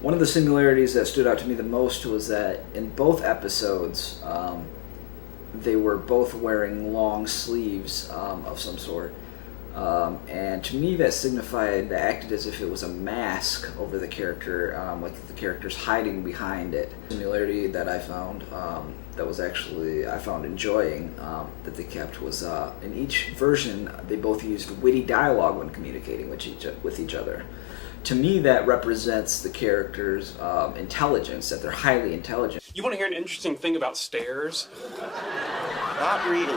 One of the similarities that stood out to me the most was that in both episodes, they were both wearing long sleeves of some sort. And to me, that signified, that acted as if it was a mask over the character, like the character's hiding behind it. Similarity that I found, that was actually, I found enjoying, that they kept was, in each version, they both used witty dialogue when communicating with each other. To me, that represents the character's intelligence, that they're highly intelligent. You want to hear an interesting thing about stairs? Not really.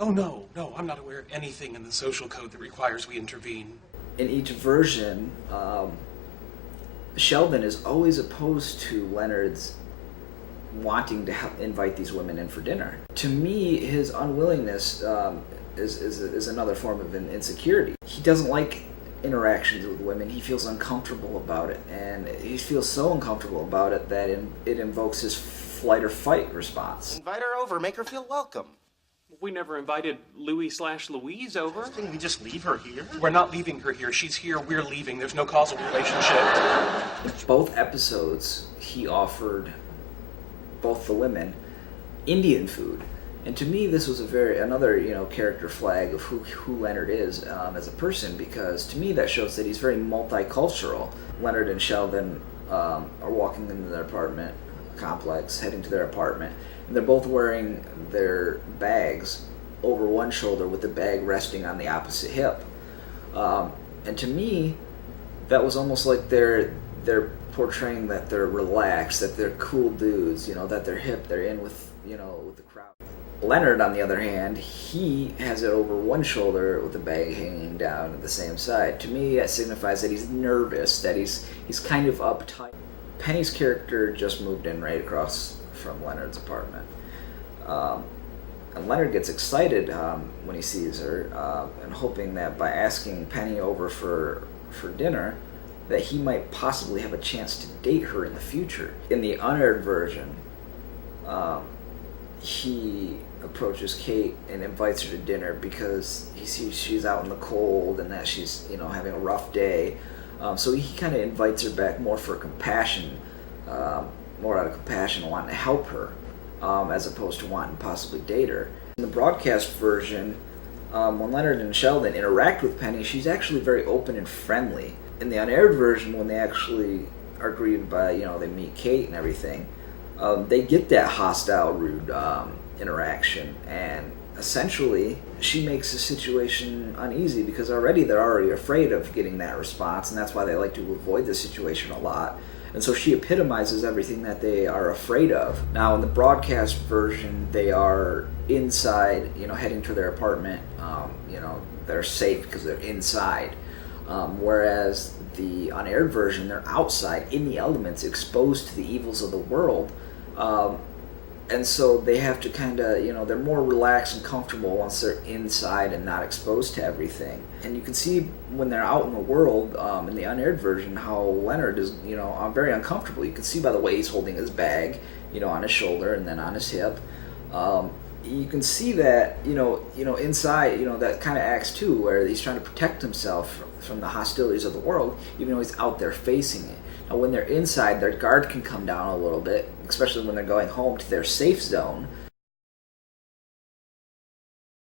Oh, no, I'm not aware of anything in the social code that requires we intervene. In each version, Sheldon is always opposed to Leonard's wanting to invite these women in for dinner. To me, his unwillingness is another form of an insecurity. He doesn't like interactions with women. He feels uncomfortable about it, and he feels so uncomfortable about it that it invokes his flight or fight response. Invite her over, make her feel welcome. We never invited Louis/Louise over. Didn't we just leave her here? We're not leaving her here. She's here. We're leaving. There's no causal relationship. Both episodes, he offered both the women Indian food. And to me, this was another character flag of who Leonard is as a person, because to me that shows that he's very multicultural. Leonard and Sheldon are walking into their apartment complex, heading to their apartment, and they're both wearing their bags over one shoulder with the bag resting on the opposite hip. And to me, that was almost like they're portraying that they're relaxed, that they're cool dudes, that they're hip, they're in with with the crowd. Leonard, on the other hand, he has it over one shoulder with the bag hanging down at the same side. To me, that signifies that he's nervous, that he's kind of uptight. Penny's character just moved in right across from Leonard's apartment. And Leonard gets excited when he sees her, and hoping that by asking Penny over for dinner, that he might possibly have a chance to date her in the future. In the unaired version, he approaches Kate and invites her to dinner because he sees she's out in the cold and that she's having a rough day. So he kind of invites her back more for compassion, more out of compassion, wanting to help her, as opposed to wanting to possibly date her. In the broadcast version, when Leonard and Sheldon interact with Penny, she's actually very open and friendly. In the unaired version, when they actually are greeted by, they meet Kate and everything, they get that hostile, rude interaction, and essentially she makes the situation uneasy because they're already afraid of getting that response, and that's why they like to avoid the situation a lot. And so she epitomizes everything that they are afraid of. Now, in the broadcast version, they are inside, heading to their apartment. They're safe because they're inside. Whereas the unaired version, they're outside, in the elements, exposed to the evils of the world. And so they have to kind of, they're more relaxed and comfortable once they're inside and not exposed to everything. And you can see when they're out in the world, in the unaired version, how Leonard is, very uncomfortable. You can see by the way he's holding his bag, on his shoulder and then on his hip. You can see that, inside, that kind of acts too, where he's trying to protect himself from the hostilities of the world, even though he's out there facing it. Now, when they're inside, their guard can come down a little bit, especially when they're going home to their safe zone.